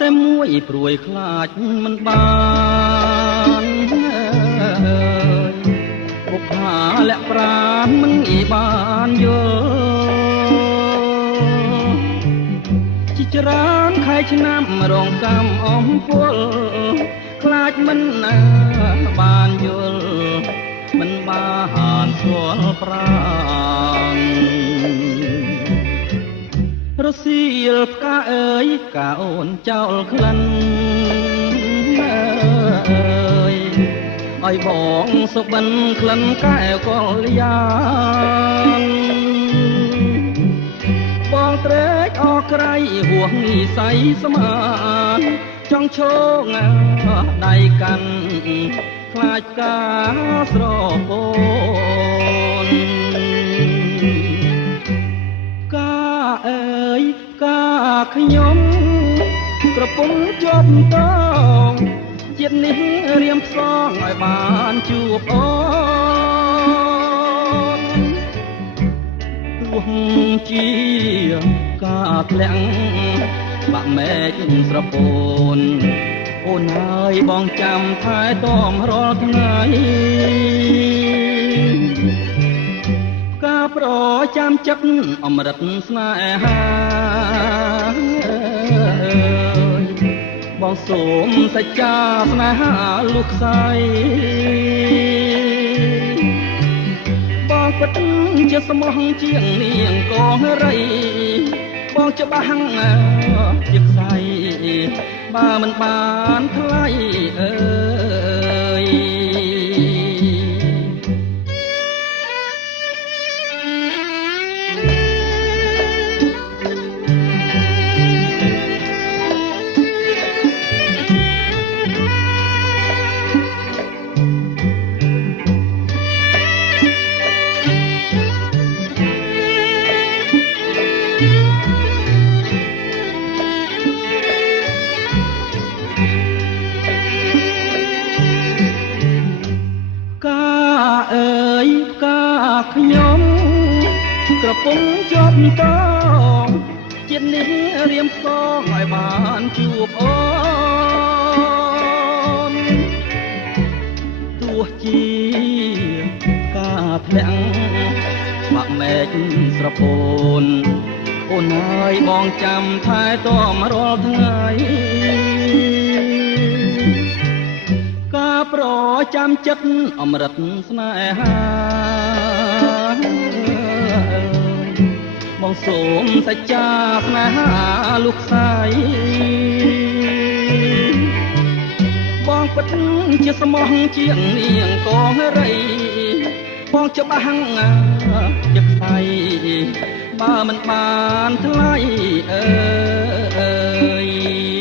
តែមួយព្រួយខ្លាចមិនបានបុប្ផាលាក់ប្រាណមិនអីបានយល់ជាច្រើនខែឆ្នាំរងកម្មអំពលខ្លាចមិនណាបានយល់មិនបានស្គាល់ប្រាណរសៀលផ្កាអើយកាអូនចោលក្លិនអើយឲ្យបងសុបិនក្លិនកែវកលយានបងត្រេកអរក្រៃហួសនិស័យស្មានចង់ឈោងដៃកាន់ខ្លាចការស្រពូនអើយកាខ្ញុំក្រពុំជាប់តងជាតិនេះរៀមផ្សងឲ្យបានជួបអូនទោះជាការធ្លាក់បាក់មែកស្រពូនអូនហើយបងចាំថែទាំរាល់ថ្ងៃការប្រចាំចិត្តអមរិតស្នេហាបងសូមសច្ចាស្នេហាលុះខ្សែបងពិតជាស្មោះជាងនាងកងរីបងច្បាស់ជាខ្សែបើមិនបានថ្លៃអើយខ្ញុំក្រពុំជាប់តងជាតិនេះរៀមផ្សងឲ្យបានជួបអូនទោះជាការធ្លាក់បាក់មែកស្រពូនអូនហើយបងចាំថែទាំរាល់ថ្ងៃការប្រចាំចិត្តអមរិតស្នេហាបងសូមសច្ចាស្នេហាលុះខ្សែបងពិតជាស្មោះជាងនាងកងរីបងច្បាស់ជាខ្សែបើមិនបានថ្លៃអើយ